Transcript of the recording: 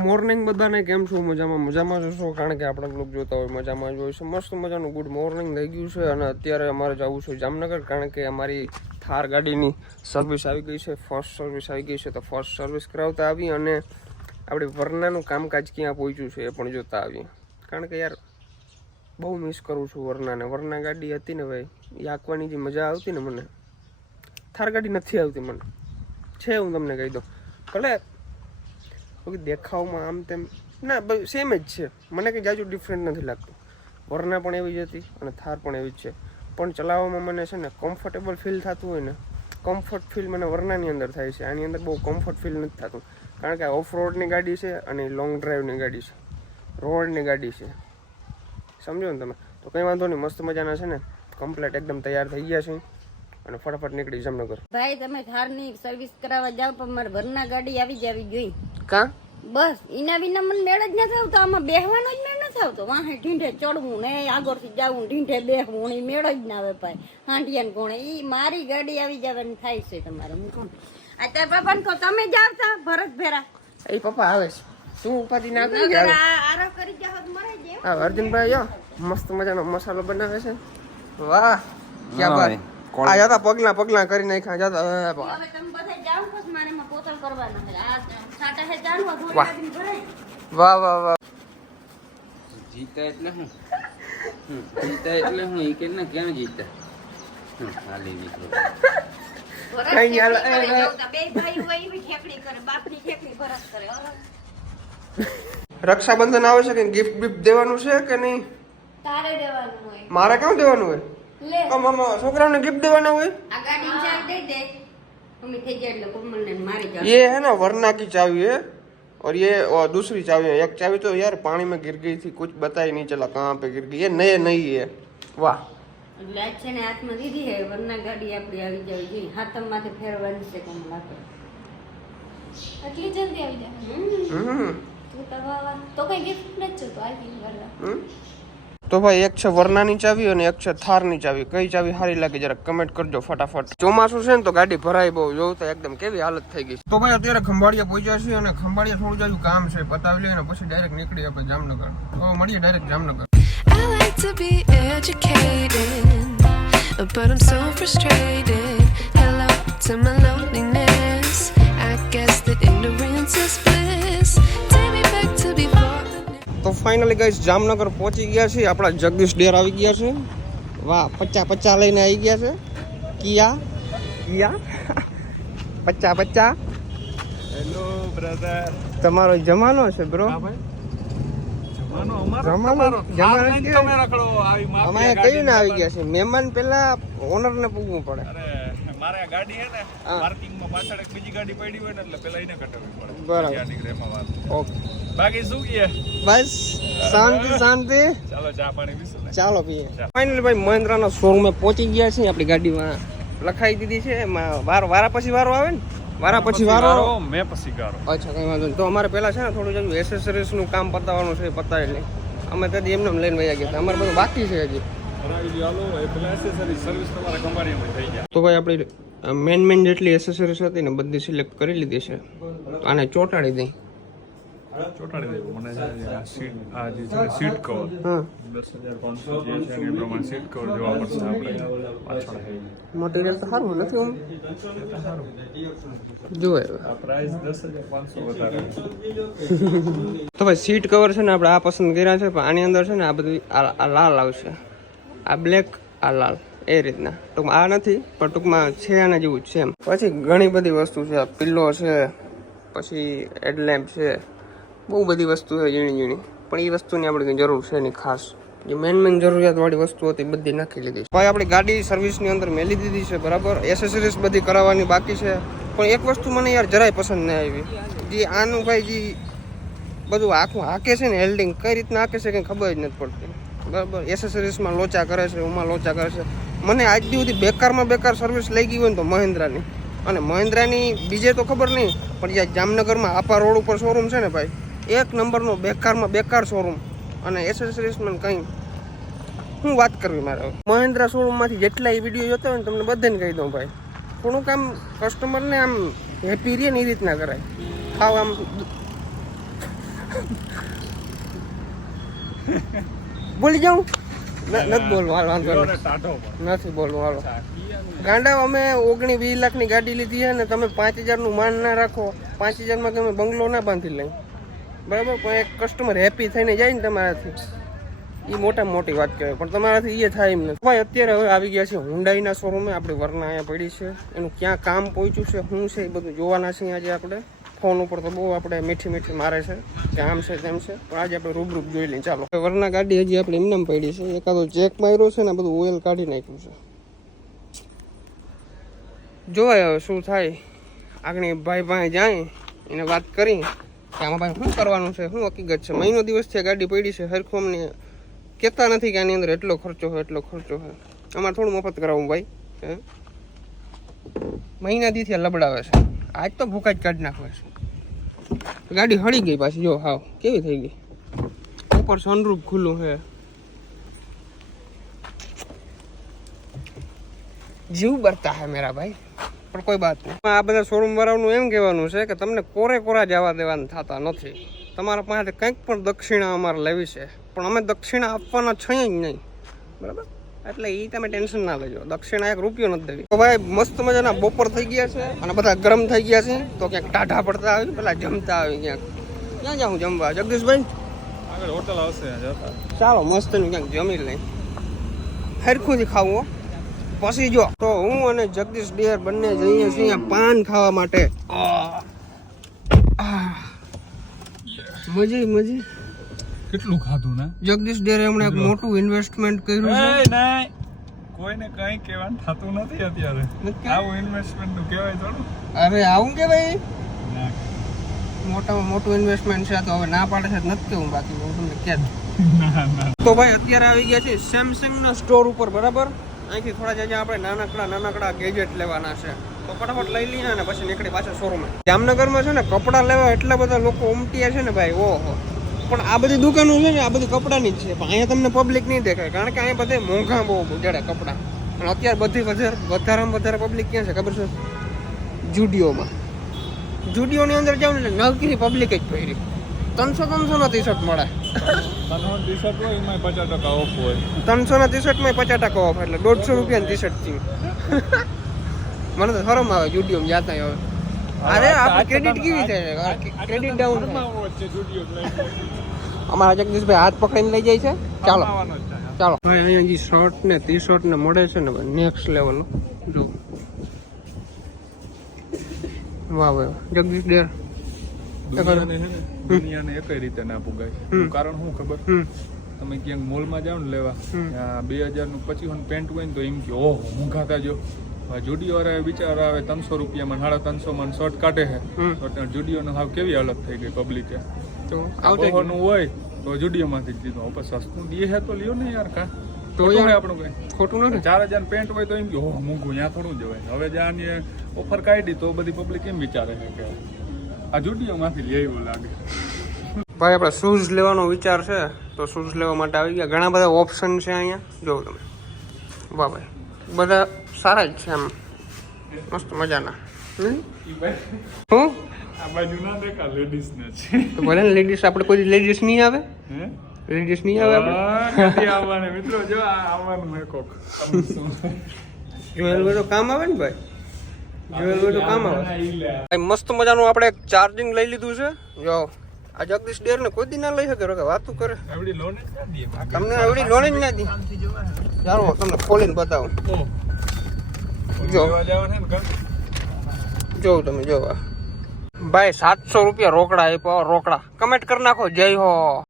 Morning બધાને કેમ છો? મજામાં જશો, કારણ કે આપણા બ્લોગ જોતા હોય મજામાં જ હોય છે. મસ્ત મજાનું ગુડ મોર્નિંગ થઈ ગયું છે અને અત્યારે અમારે જવું છે જામનગર, કારણ કે અમારી થાર ગાડીની સર્વિસ આવી ગઈ છે. ફર્સ્ટ સર્વિસ આવી ગઈ છે, તો ફર્સ્ટ સર્વિસ કરાવતા આવી અને આપણે વરનાનું કામકાજ ક્યાં પહોંચ્યું છે એ પણ જોતા આવી. કારણ કે યાર બહુ મિસ કરું છું વરનાને. વરના ગાડી હતી ને ભાઈ, એ આંકવાની જે મજા આવતી ને મને, થાર ગાડી નથી આવતી મને. છે હું તમને કહી દઉં, ભલે દેખાવમાં આમ તેમ ના સેમ જ છે, મને કંઈ જાજુ ડિફરન્ટ નથી લાગતું. વરના પણ એવી જ હતી અને થાર પણ એવી જ છે, પણ ચલાવવામાં મને છે ને કમ્ફર્ટેબલ ફીલ થતું હોય ને, કમ્ફર્ટ ફીલ મને વરનાની અંદર થાય છે. આની અંદર બહુ કમ્ફર્ટ ફીલ નથી થતું, કારણ કે ઓફ રોડની ગાડી છે અને લોંગ ડ્રાઈવની ગાડી છે, રોડની ગાડી છે, સમજો ને તમે. તો કંઈ વાંધો નહીં, મસ્ત મજાના છે ને કમ્પ્લીટ એકદમ તૈયાર થઈ ગયા છે અને ફટાફટ નીકળી જામનગર. ભાઈ તમે થારની સર્વિસ કરાવવા જાવ પણ મારે વરના ગાડી આવી જોઈ. કા બસ એના વિના મને મેળ જ નથી આવતો. આમાં બેહવાનો જ મેળ નથી આવતો. વાહે ઢીંઢે ચડવું ને આગળથી જવું, ઢીંઢે બેહવું, એ મેળ જ ના આવે ભાઈ. હાંડિયાને કોણે ઈ મારી ગાડી આવી જવાની થાય છે તમારે. હું કોણ અત્યારે પપ્પાને કહો તમે જાવ તા ભરત ભેરા. એ પપ્પા આવે છે, શું ઉપાધિ ના કરી આરામ કરી જાવ મરાઈ જાય. હા અર્જુનભાઈ જો મસ્ત મજાનો મસાલો બનાવે છે. વાહ ક્યાં બાત. આ જતા પગલા કરી નાખ્યા જતા. હવે તમે બધા જાવ પછી મારે માં પોતલ કરવાના છે. આ છાટા હે જાણવા થોડી ગાડી ભરાય. વાહ વાહ વાહ. જીતા એટલે હું જીતા એટલે હું એ કે ને ક્યાં જીતા હાલી નીકળો. બે ભાઈ હોય એવી ઠેકડી કરે, બાપની ઠેકડી ભરત કરે. રક્ષાબંધન આવે છે કે ગિફ્ટ બિફ્ટ દેવાનું છે કે નહીં? તારે દેવાનું હોય. મારે કેમ દેવાનું હોય? લે છોકરાઓને ગિફ્ટ દેવાના હોય. આ ગાડી ચાલ દે દે મમ્મી થઈ જાય એટલે કોમલને મારી જાવ. ये है ना वरना की चाबी है और ये दूसरी चाबी है. एक चाबी तो यार पानी में गिर गई थी, कुछ पता ही नहीं चला कहाँ पे गिर गई. ये नए नहीं है. वाह. એટલે આજ છે ને હાથમાં દીધી હે વરના ગાડી આપણી આવી જાવી જોઈએ. હાથમાંથી ફેરવાની છે કોમલા. આટલી જલ્દી આવી જાય. તો કઈ ગિફ્ટ નથી જોતો આવી વરના. તો ભાઈ એક છે વરનાની ચાવી અને એક છે થારની ચાવી. કઈ ચાવી સારી લાગે જરા કમેન્ટ કરજો ફટાફટ. ચોમાસું છે ને તો ગાડી ભરાય બહુ. જોવું તો એકદમ કેવી હાલત થઈ ગઈ. તો ભાઈ અત્યારે ખંભાળિયા પહોંચ્યા છીએ અને ખંભાળિયા થોડું જાજુ કામ છે, પતાવી લઈએ ને પછી ડાયરેક્ટ નીકળી આપણે જામનગર. તો મળીએ direct Jamnagar. I like to be educated, but I'm so frustrated. Hello to my loneliness. I guess that ignorance is bliss. Take me back to before. તો ફાઇનલી ગાઈસ જામનગર પહોંચી ગયા છીએ. આપણા જગદીશ ડેર આવી ગયા છે. વાહ 50 લઈને આવી ગયા છે. કિયા 50. Hello brother. તમારો જમાનો છે બ્રો. જમાનો તમે રખડો આવી માફી. અમારે કયું ના આવી ગયા છે મહેમાન, પેલા ઓનર ને પૂછવું પડે. અરે મારે આ ગાડી હે ને પાર્કિંગ માં પાછળ એક બીજી ગાડી પડી હોય ને એટલે પેલા એને કટાવવી પડે. બરાબર. ક્યાં નીકળે એમાં વાત. ઓકે બાકી શું કીએ? બસ શાંતિ. ચાલો ચા પાણી પીશું ને. ચાલો પીએ. ફાઇનલી ભાઈ મહિન્દ્રાના શોરૂમે પહોંચી ગયા છીએ. આપણી ગાડીમાં લખાઈ દીધી છે. વારા પછી વારો આવે ને, વારા પછી વારો મેં પછી ગારો. અચ્છા કઈ વાંધો નહીં. તો અમારે પેલા છે ને થોડું જતું એસેસરીઝ નું કામ પતાવવાનું છે, પતાવી લઈ. અમે તેથી એમને લઈને વયા ગયા. અમારે બધું બાકી છે હજી. હાલો એ પેલા એસેસરી સર્વિસ તમારા કંપનીમાં થઈ જાય. તો ભાઈ આપણી મેન જેટલી એસેસરીઝ હતી ને બધી સિલેક્ટ કરી લીધી છે. આને ચોંટાડી દઈ. ચોટાડી દે મને આ સીટ આ જે છે સીટ કવર 10,500 જે છે એ પ્રમાણે સીટ કવર જોવા મળશે આપણે પાછળ. મટીરિયલ તો સારું નથી આમ જોવે. આ પ્રાઇસ 10,500 વધારે. તો ભાઈ સીટ કવર છે ને આપણે આ પસંદ કર્યા છે, પણ આની અંદર છે ને આ બધું આ લાલ આવશે, આ બ્લેક, આ લાલ, એ રીતના. ટૂંકમાં આ નથી પણ ટૂંકમાં છે આના જેવું જ છે એમ. પછી ઘણી બધી વસ્તુ છે. આ પિલ્લો છે, પછી હેડલેમ્પ છે, બહુ બધી વસ્તુ છે ઝીણી, પણ એ વસ્તુની આપણે કંઈ જરૂર છે નહીં ખાસ. જે મેન જરૂરિયાતવાળી વસ્તુ હતી બધી નાખી લીધી. ભાઈ આપણી ગાડી સર્વિસની અંદર મેલી દીધી છે બરાબર. એસેસરીઝ બધી કરાવવાની બાકી છે, પણ એક વસ્તુ મને યાર જરાય પસંદ નહીં આવી. જે આનું ભાઈ જે બધું આખું હાકે છે ને, હેલ્ડિંગ કઈ રીતના હાકે છે કંઈ ખબર જ નથી પડતી બરાબર. એસેસરીઝમાં લોચા કરે છે, ઉમાં લોચા કરે છે. મને આજ સુધી બેકારમાં બેકાર સર્વિસ લઈ ગઈ હોય ને તો મહિન્દ્રાની. અને મહિન્દ્રાની બીજે તો ખબર નહીં, પણ જ્યાં જામનગરમાં આપા રોડ ઉપર શોરૂમ છે ને ભાઈ, એક નંબરનો બેકારમાં બેકાર શોરૂમ. અને એસેસરીઝમાં કંઈ હું વાત કરવી મારે. મહિન્દ્રા શોરૂમમાંથી જેટલા એ વિડીયો જોતા હોય ને તમને બધાને કહી દઉં ભાઈ, થોડુંક આમ કસ્ટમરને આમ હેપી રહે ને એ રીતના કરાય. ખાવ આમ બોલી જાઉં નથી બોલવું, હાલ વાંધો નહીં. ટાઢો નથી બોલવું, હાલો. ગાંડા અમે 19-20 લાખની ગાડી લીધી છે ને તમે 5000નું માન ના રાખો. 5000માં તમે બંગલો ના બાંધી લઈ, બરાબર? પણ એક કસ્ટમર હેપી થઈને જાય ને તમારાથી, એ મોટામાં મોટી વાત કહેવાય. પણ તમારાથી એ થાય એમ નથી. ભાઈ અત્યારે હવે આવી ગયા છે હુન્ડાઈના શોરૂમે. આપણે વરના અહીંયા પડી છે, એનું ક્યાં કામ પહોંચ્યું છે, શું છે, એ બધું જોવાના છે આજે આપણે. ફોન ઉપર તો બહુ આપણે મીઠી મારે છે કે આમ છે તેમ છે, પણ આજે આપણે રૂબરૂપ જોઈ લઈએ. ચાલો, વરના ગાડી હજી આપણે એમને પડી છે. એકાદો ચેક માર્યો છે ને બધું ઓઇલ કાઢી નાખ્યું છે. જોવાય હવે શું થાય. આગળ ભાઈ પાસે જાય એને વાત કરી કે આમાં ભાઈ શું કરવાનું છે, શું હકીકત છે. મહિનો દિવસથી ગાડી પડી છે, હરખું અમને કહેતા નથી કે આની અંદર એટલો ખર્ચો હોય એટલો ખર્ચો હોય. અમારે થોડું મફત કરાવવું ભાઈ. મહિના દીથી લબડાવે છે, આજ તો ભૂકા જ કાઢી નાખવે છે. ગાડી હળી ગઈ પાછી, જો હાવ કેવી થઈ ગઈ. ઉપર સનરૂફ ખુલ્લું છે. જીવ બરતા હે મેરા ભાઈ, પણ કોઈ બાત નહીં. આ બધા શોરૂમ વાળાનું એમ કહેવાનું છે કે તમને કોરા જવા દેવાના થતા નથી. તમારા પાસે કંઈક પણ દક્ષિણા અમારે લેવી છે, પણ અમે દક્ષિણા આપવાના છે જ નહીં, બરાબર? એટલે એ તમે ટેન્શન ના લેજો, દક્ષિણા 1 રૂપિયો નથી દેવી. તો ભાઈ મસ્ત મજાના બપોર થઈ ગયા છે અને બધા ગરમ થઈ ગયા છે. તો ક્યાંક ટાઢા પડતા આવી, પેલા જમતા આવી. ક્યાં જાઉં જમવા જગદીશભાઈ? આગળ હોટલ આવશે જતા. ચાલો મસ્ત ક્યાંક જમી લઈ, હરખું જ ખાવું. પછી જો તો હું અને જગદીશ ડેર બંને જઈએ છીએ પાન ખાવા માટે. મજી કેટલું ખાધું ને જગદીશ ડેરે હમણાં એક મોટું ઇન્વેસ્ટમેન્ટ કર્યું છે. નહીં, કોઈને કઈ કહેવાનું થતું નથી અત્યારે. આવું ઇન્વેસ્ટમેન્ટ નું કહેવાય થોડું. અરે આવું કે ભાઈ મોટામાં મોટું ઇન્વેસ્ટમેન્ટ છે, તો હવે ના પાડે છે નથી કેવું. બાકી હું તમને કહે તો ભાઈ અત્યારે આવી ગયા છે સેમસંગ ના સ્ટોર ઉપર, બરાબર? અહીંથી થોડા જગ્યા આપણે નાનકડા ગેજેટ લેવાના છે, તો ફટાફટ લઈ લઈએ અને પછી નીકળી પાછા શોરૂમે. જામનગરમાં છે ને કપડાં લેવા એટલા બધા લોકો ઉમટ્યા છે ને ભાઈ, ઓહો. પણ આ બધી દુકાનો છે ને આ બધી કપડાની જ છે, પણ અહીંયા તમને પબ્લિક નહીં દેખાય, કારણ કે અહીંયા બધે મોંઘા બહુ જડે કપડાં. અને અત્યારે બધી વધારેમાં વધારે પબ્લિક ક્યાં છે ખબર છે? જુડિયોમાં. જુડિયોની અંદર જાવ ને નવકીની પબ્લિક જ પડી. 300 ના ટી-શર્ટ મળે. 300 ઓફ હોય. 300 ના ટી-શર્ટમાં 50% ઓફ, એટલે 150 રૂપિયાની ટી-શર્ટ થયું. મને તો શરમ આવે જુડિયોમાં જાતા હવે. અરે આપણે ક્રેડિટ કેવી થાય, ક્રેડિટ ડાઉન. અમારા જગદીશભાઈ હાથ પકડીને લઈ જાય છે. ચાલો ભાઈ, અહીંયા જે શર્ટ ને ટી-શર્ટ ને મળે છે ને ભાઈ, નેક્સ્ટ લેવલનું. જો વાહ ભાઈ, જગદીશ ડેર દુનિયાને એક રીતે ના પુગાય. કારણ શું ખબર? તમે ક્યાંક મોલમાં જાઓ ને લેવા, 2000 નું 2500 પેન્ટ હોય ને તો એમ કે ઓહો મૂંઘાતા જો. જુડિયો વાળા બિચારા આવે 300 રૂપિયામાં 350 શર્ટ કાઢે છે. જુડિયો નો હાવ કેવી હાલત થઈ ગઈ પબ્લિકે. તો આવવાનું હોય તો જુડિયો માંથી જ લીધું. પછી સસ્તું દે છે તો લ્યો ને યાર. કા તો આપણું કઈ ખોટું નથી. 4000 પેન્ટ હોય તો એમ કે ઓહ મૂંઘું, ત્યાં થોડું જવાય. હવે જ્યાં ઓફર કાઢી તો બધી પબ્લિક એમ વિચારે છે કે આ જુડિયો માંથી લે એવું લાગે. ભાઈ આપણે શૂઝ લેવાનો વિચાર છે, તો શૂઝ લેવા માટે આવી ગયા. ઘણા બધા ઓપ્શન છે અહીંયા, જોવો તમે. વાહ ભાઈ, બધા સારા જ છે, એમ મસ્ત મજાના. હું આ બાજુ ના દેખા લેડીઝ ને છે. તો ભલે ને લેડીઝ, આપણે કોઈ લેડીઝ નહીં આવે. લેડીઝ નહીં આવે આપણે મિત્રો. જો આવવાનું હે કોક જોયેલ હોય તો કામ આવે ને ભાઈ, જોયેલ હોય તો કામ આવે. મસ્ત મજાનું આપણે એક ચાર્જિંગ લઈ લીધું છે. જો આ જગદીશ ડેર ને કોઈ દી ના લઈ શકે, વાતું કરે. તમને એવડી લોન જ ના દી. ચાલો તમને ખોલીને બતાવું. જો જોઉં તમે જોવા ભાઈ, 700 રૂપિયા રોકડા આપ્યા. રોકડા કમેન્ટ કરી નાખો, જય હો.